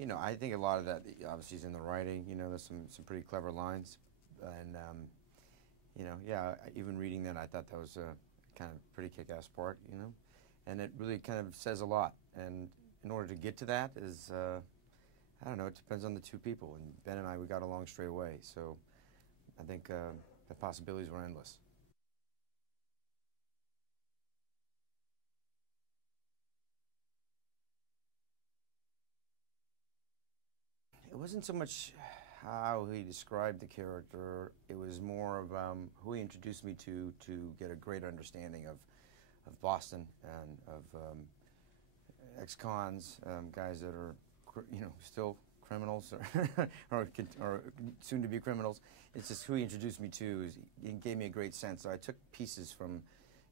You know, I think a lot of that obviously is in the writing. You know, there's some pretty clever lines, and you know, yeah, even reading that, I thought that was a kind of pretty kick-ass part. You know, and it really kind of says a lot. And in order to get to that is, I don't know, it depends on the two people. And Ben and I, we got along straight away. So I think the possibilities were endless. It wasn't so much how he described the character. It was more of who he introduced me to get a greater understanding of Boston and of ex-cons, guys that are, you know, still criminals or soon to be criminals. It's just who he introduced me to. He gave me a great sense. So I took pieces from,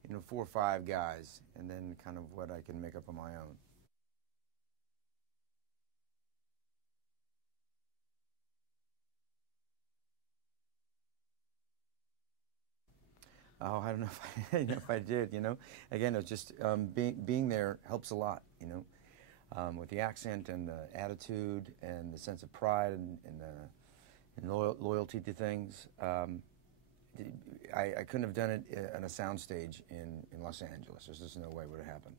you know, 4 or 5 guys, and then kind of what I can make up on my own. Oh, I don't know if I, you know, if I did. You know, again, it was just being there helps a lot. You know, with the accent and the attitude and the sense of pride and loyalty to things. I couldn't have done it on a soundstage in Los Angeles. There's just no way it would have happened.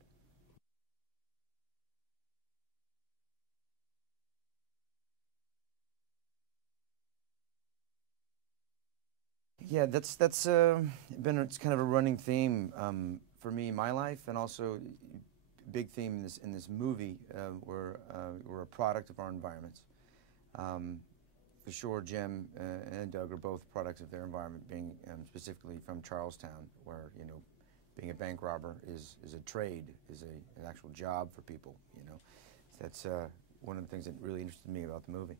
Yeah, that's been it's kind of a running theme for me in my life, and also big theme in this movie. We're a product of our environments. For sure, Jim and Doug are both products of their environment, being specifically from Charlestown, where, you know, being a bank robber is a trade, is an actual job for people. You know, that's one of the things that really interested me about the movie.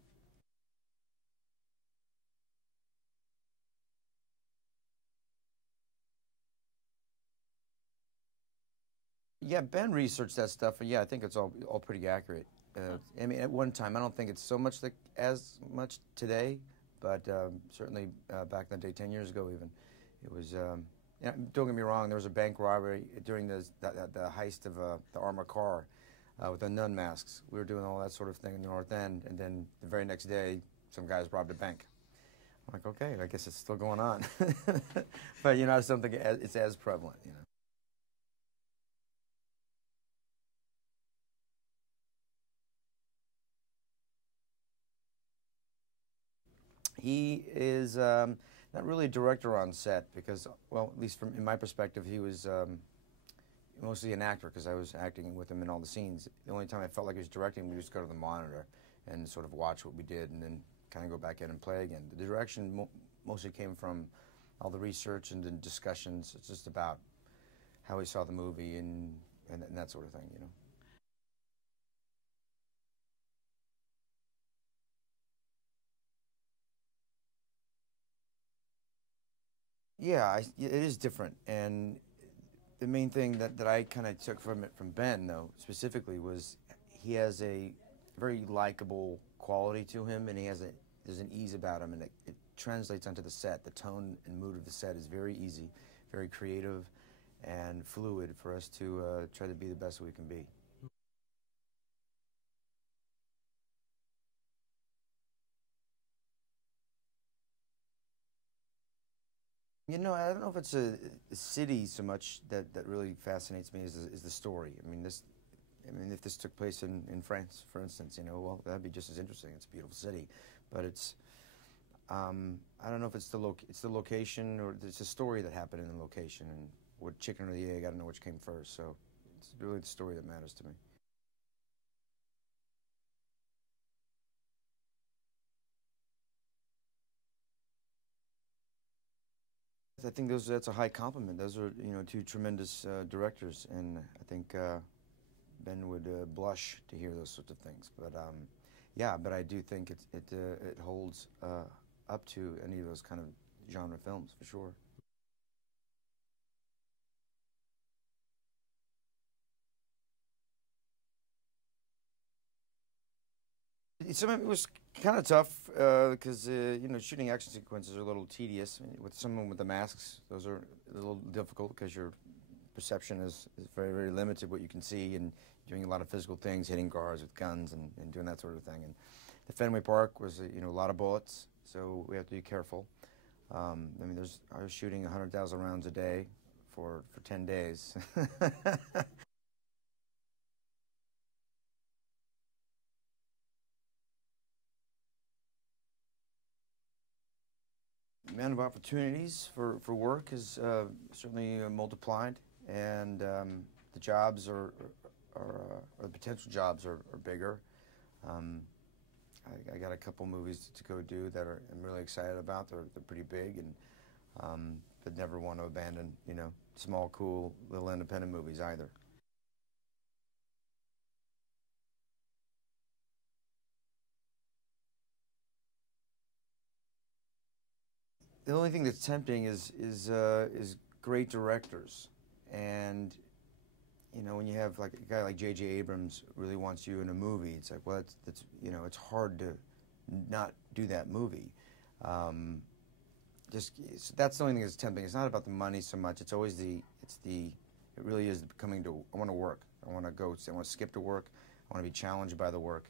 Yeah, Ben researched that stuff, and yeah, I think it's all pretty accurate. I mean, at one time, I don't think it's so much like as much today, but certainly back in the day, 10 years ago even, it was. Yeah, don't get me wrong. There was a bank robbery during the heist of the armored car with the nun masks. We were doing all that sort of thing in the North End, and then the very next day, some guys robbed a bank. I'm like, okay, I guess it's still going on, but you know, I don't think it's as prevalent. You know. He is not really a director on set because, well, at least from in my perspective, he was mostly an actor because I was acting with him in all the scenes. The only time I felt like he was directing, we just go to the monitor and sort of watch what we did and then kind of go back in and play again. The direction mostly came from all the research and the discussions. It's just about how he saw the movie and that sort of thing, you know. Yeah, it is different, and the main thing that I kind of took from it from Ben, though, specifically, was he has a very likable quality to him, and there's an ease about him, and it translates onto the set. The tone and mood of the set is very easy, very creative, and fluid for us to try to be the best we can be. You know, I don't know if it's a city so much that really fascinates me is the story. I mean, if this took place in France, for instance, you know, well, that'd be just as interesting. It's a beautiful city, but I don't know if it's the location or it's a story that happened in the location, and what chicken or the egg, I don't know which came first. So it's really the story that matters to me. I think that's a high compliment. Those are, you know, two tremendous directors, and I think Ben would blush to hear those sorts of things. But yeah, but I do think it holds up to any of those kind of genre films for sure. It was kind of tough because you know, shooting action sequences are a little tedious. With someone with the masks, those are a little difficult because your perception is very limited what you can see, and doing a lot of physical things, hitting cars with guns and doing that sort of thing. And the Fenway Park was, you know, a lot of bullets, so we have to be careful. I mean, I was shooting 100,000 rounds a day for 10 days. The amount of opportunities for work is certainly multiplied, and the jobs or the potential jobs are bigger. I got a couple movies to go do that I'm really excited about. They're pretty big, and but never want to abandon, you know, small, cool, little independent movies either. The only thing that's tempting is great directors, and you know, when you have like a guy like J.J. Abrams really wants you in a movie, it's like, well, that's you know, it's hard to not do that movie. That's the only thing that's tempting. It's not about the money so much. It's always it really is coming to. I want to work. I want to skip to work. I want to be challenged by the work,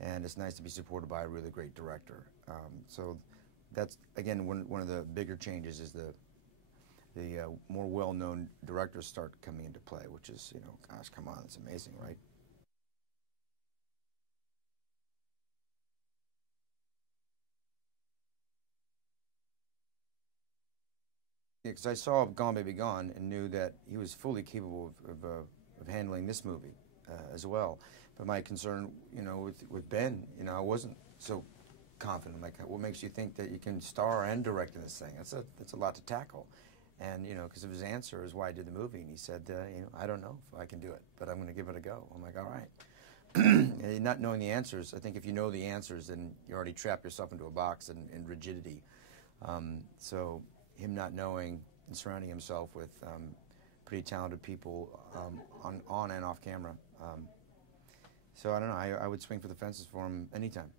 and it's nice to be supported by a really great director. So that's again one of the bigger changes is the more well-known directors start coming into play, which is, you know, gosh, come on, it's amazing, right? Because I saw Gone Baby Gone and knew that he was fully capable of handling this movie as well. But my concern, you know, with Ben, you know, I wasn't so confident. Like, what makes you think that you can star and direct in this thing? That's a lot to tackle. And, you know, because of his answer is why I did the movie. And he said, you know, I don't know if I can do it, but I'm going to give it a go. I'm like, all right. And not knowing the answers, I think if you know the answers, then you already trap yourself into a box and rigidity. So him not knowing and surrounding himself with pretty talented people on and off camera. So I don't know, I would swing for the fences for him anytime.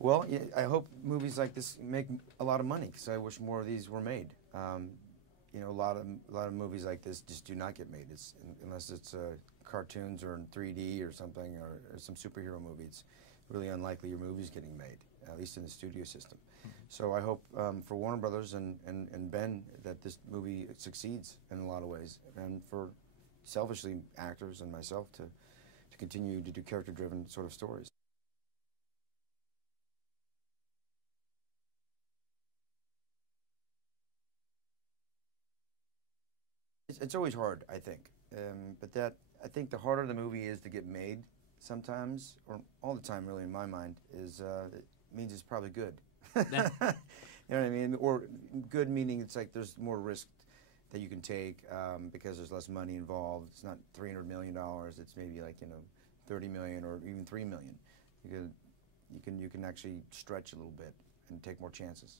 Well, yeah, I hope movies like this make a lot of money because I wish more of these were made. You know, a lot of movies like this just do not get made. Unless it's cartoons or in 3D or something, or some superhero movie. It's really unlikely your movie's getting made, at least in the studio system. So I hope for Warner Brothers and Ben that this movie succeeds in a lot of ways, and for selfishly actors and myself to continue to do character-driven sort of stories. It's always hard, I think. But I think the harder the movie is to get made sometimes, or all the time really in my mind, is it means it's probably good. Yeah. You know what I mean? Or good meaning it's like there's more risk that you can take because there's less money involved. It's not $300 million. It's maybe like, you know, 30 million or even 3 million. You can actually stretch a little bit and take more chances.